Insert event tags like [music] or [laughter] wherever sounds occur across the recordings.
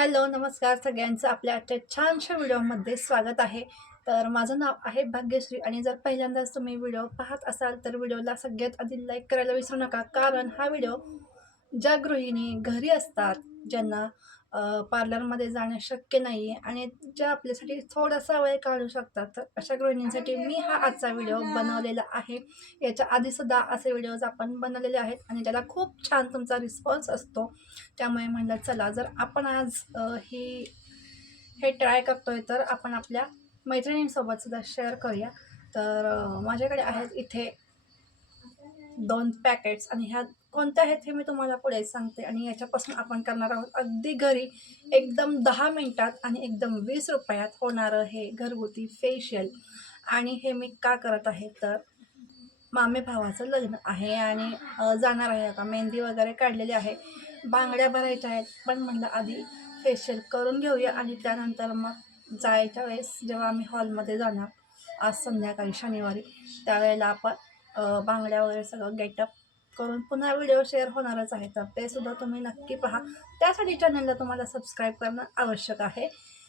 Hello नमस्कार सगळ्यांचं. आपल्या आजच्या छानशा व्हिडिओमध्ये स्वागत आहे. तर माझं नाव आहे भाग्यश्री आणि जर पहिल्यांदाच तुम्ही व्हिडिओ पाहत असाल तर व्हिडिओला सगळ्यात आधी लाईक करायला विसरू नका. कारण हा व्हिडिओ ज्या गृहिणी घरी असतात ज्यांना पार्लरमध्ये जाणं शक्य नाही आहे आणि ज्या आपल्यासाठी थोडासा वेळ काढू शकतात तर अशा गृहिणींसाठी मी हा आजचा व्हिडिओ बनवलेला आहे. याच्या आधीसुद्धा असे व्हिडिओज आपण बनवलेले आहेत आणि त्याला खूप छान तुमचा रिस्पॉन्स असतो. त्यामुळे म्हणलं चला जर आपण आज ही हे ट्राय करतोय तर आपण आपल्या मैत्रिणींसोबत सुद्धा शेअर करूया. तर माझ्याकडे आहेत इथे दोन पॅकेट्स आणि ह्या कोणत्या आहेत हे मी तुम्हाला पुढे सांगते आणि याच्यापासून आपण करणार आहोत? अगदी घरी एकदम दहा मिनटात आणि एकदम वीस रुपयात होणारं हे घरगुती फेशियल आणि हे मी का करत आहे? तर मामे भावाचं लग्न आहे आणि जाणार आहे आता. मेहंदी वगैरे काढलेली आहे. बांगड्या भरायच्या आहेत. पण म्हणलं आधी फेशियल करून घेऊया आणि त्यानंतर मग जायच्या वेळेस जेव्हा आम्ही हॉलमध्ये जाणार आज संध्याकाळी शनिवारी त्यावेळेला आपण बांगड्या वगैरे सगळं गेटअप करून पुन्हा व्हिडिओ शेअर होणारच आहे. तर ते सुद्धा तुम्ही नक्की पहा. त्यासाठी चॅनलला तुम्हाला सबस्क्राईब करणं आवश्यक आहे.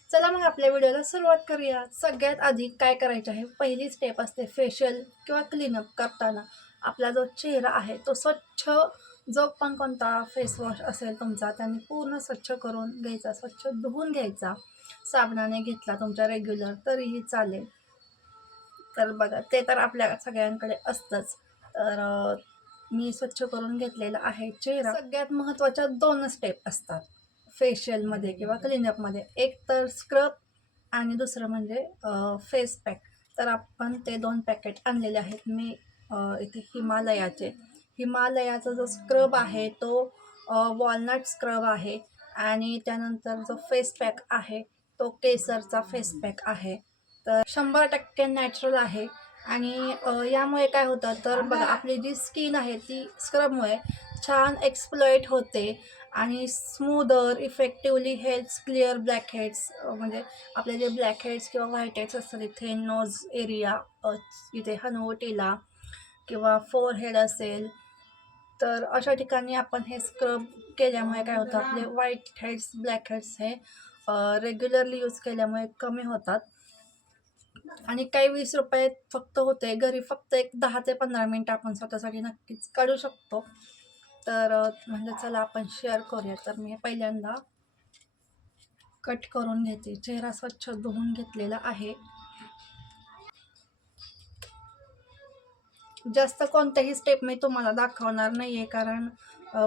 चला मग आपल्या व्हिडिओला सुरुवात करूया. सगळ्यात आधी काय करायचं आहे? पहिली स्टेप असते फेशियल किंवा क्लीनअप करताना. आपला जो चेहरा आहे तो स्वच्छ जो पण कोणता फेसवॉश असेल तुमचा त्याने पूर्ण स्वच्छ करून घ्यायचा. स्वच्छ धुवून घ्यायचा. साबणाने घेतला तुमच्या रेग्युलर तरीही चालेल. तर बघा ते तर आपल्या सगळ्यांकडे असतंच. तर मी स्वच्छ करून घेतलेला आहे. चेहरा सगळ्यात महत्त्वाच्या दोन स्टेप असतात. फेशियलमध्ये किंवा क्लिनअपमध्ये एक तर स्क्रब आणि दुसरं म्हणजे फेस पॅक तर आपण ते दोन पॅकेट आणलेले आहेत. मी इथे हिमालयाचे. हिमालयाचा जो स्क्रब आहे तो वॉलनट स्क्रब आहे. आणि त्यानंतर जो फेस पॅक आहे तो केसरचा फेस पॅक आहे. तर शंभर टक्के नॅचरल आहे. आणि यामुळे काय होतं तर बघा आपली जी स्किन आहे ती स्क्रबमुळे छान एक्सप्लॉइट होते आणि smoother effectively heads clear black heads म्हणजे आपले जे ब्लॅक हेड्स किंवा व्हाईट हेड्स असतात इथे नोज एरिया इथे हनवटीला किंवा फोर हेड असेल तर अशा ठिकाणी आपण हे स्क्रब केल्यामुळे काय होतं आपले व्हाईट हेड्स ब्लॅक हेड्स हे रेग्युलरली यूज केल्यामुळे कमी होतात. आणि काही वीस रुपये फक्त होते. घरी फक्त एक दहा ते पंधरा मिनटं आपण स्वतःसाठी नक्कीच काढू शकतो. तर म्हणजे चला आपण शेअर करूया. तर मी पहिल्यांदा कट करून घेते. चेहरा स्वच्छ धुवून घेतलेला आहे. जास्त कोणत्याही स्टेप मी तुम्हाला दाखवणार नाही आहे कारण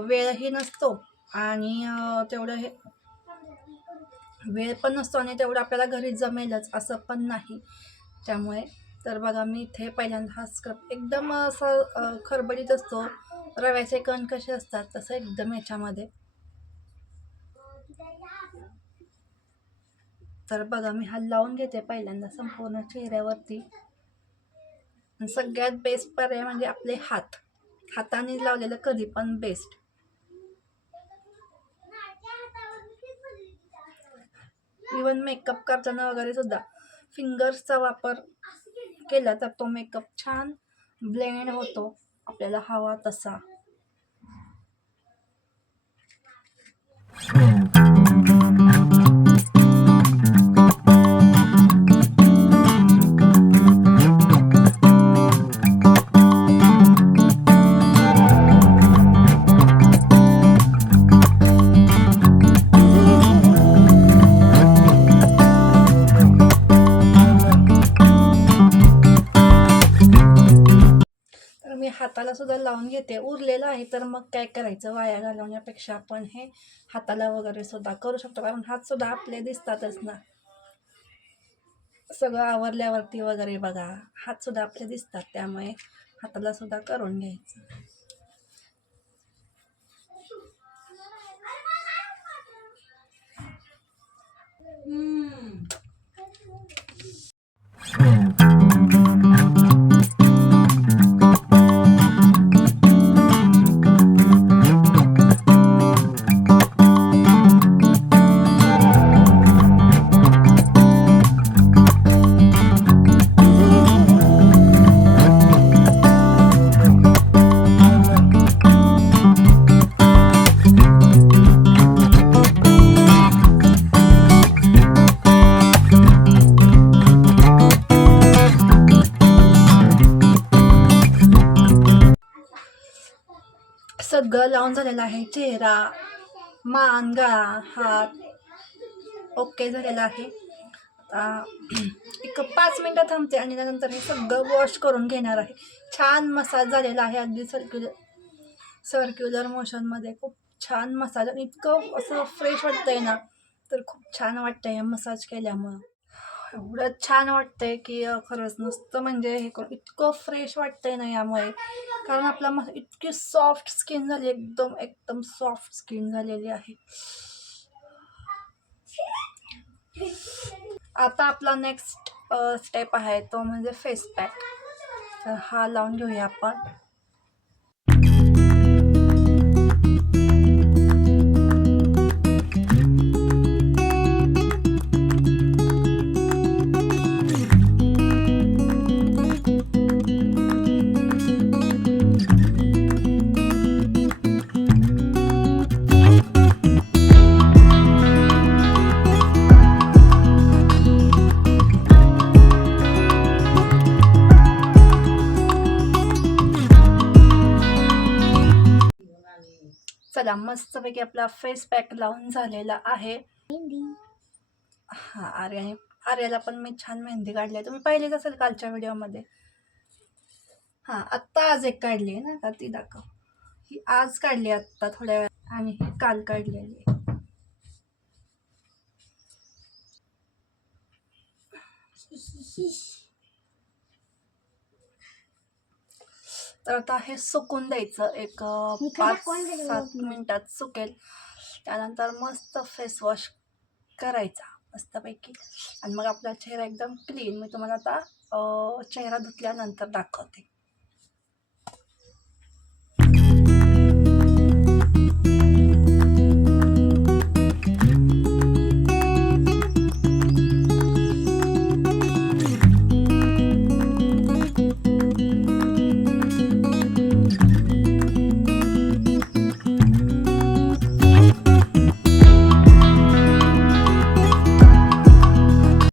वेळही नसतो. आणि तेवढं हे वेळ पण नसतो आणि तेवढं आपल्याला घरी जमेलच असं पण नाही. त्यामुळे तर बघा मी इथे पहिल्यांदा हा स्क्रब एकदम असं खरबडीत असतो. रव्याचे कण कसे असतात तसं एकदम याच्यामध्ये. तर बघा मी हा लावून घेते पहिल्यांदा संपूर्ण चेहऱ्यावरती. सगळ्यात बेस्ट पर्याय म्हणजे आपले हात. हाताने लावलेलं कधी पण बेस्ट इवन मेकअप करताना वगैरे सुद्धा. फिंगर्सचा वापर केला तर तो मेकअप छान ब्लेंड होतो. आपल्याला हवा तसा. हाताला सुद्धा लावून घेते. उरलेलं आहे तर मग काय करायचं? वाया घालवण्यापेक्षा आपण हे हाताला वगैरे सुद्धा करू शकतो. कारण हात सुद्धा आपले दिसतातच ना. सगळं आवरल्यावरती वगैरे बघा. हात सुद्धा आपले दिसतात त्यामुळे हाताला सुद्धा करून घ्यायचं. गळ लावून झालेला आहे. चेहरा मान गळा हात. ओके झालेला आहे. आता एक पाच मिनटं थांबते आणि त्यानंतर हे सगळं वॉश करून घेणार आहे. छान मसाज झालेला आहे अगदी सर्क्युलर सर्क्युलर मोशनमध्ये खूप छान मसाज आणि इतकं असं फ्रेश वाटतंय ना तर खूप छान वाटतंय मसाज केल्यामुळं. एवढं छान वाटतंय की खरंच नुसतं म्हणजे हे करून इतकं फ्रेश वाटतंय ना यामुळे. कारण आपला मस इतकी सॉफ्ट स्किन झाली एकदम एकदम सॉफ्ट स्किन झालेली आहे. आता आपला नेक्स्ट स्टेप आहे तो म्हणजे फेस पॅक तर हा लावून घेऊया आपण. चला मस्तपैकी आपला फेस पॅक लावून झालेला आहे. हां आर्याने आर्याला पण मी छान मेहंदी काढली आहे. तुम्ही पाहिलीच असेल कालच्या व्हिडिओमध्ये. हां आत्ता आज एक काढली आहे ना का? ती दाखव. ही आज काढली आत्ता थोड्या वेळ आणि ही काल काढलेली आहे. [laughs] तर आता हे सुकून द्यायचं. एक पाच सात? मिनिटात सुकेल. त्यानंतर मस्त फेस वॉश करायचा मस्तपैकी. आणि मग आपला चेहरा एकदम क्लीन मी तुम्हाला आता चेहरा धुतल्यानंतर दाखवते.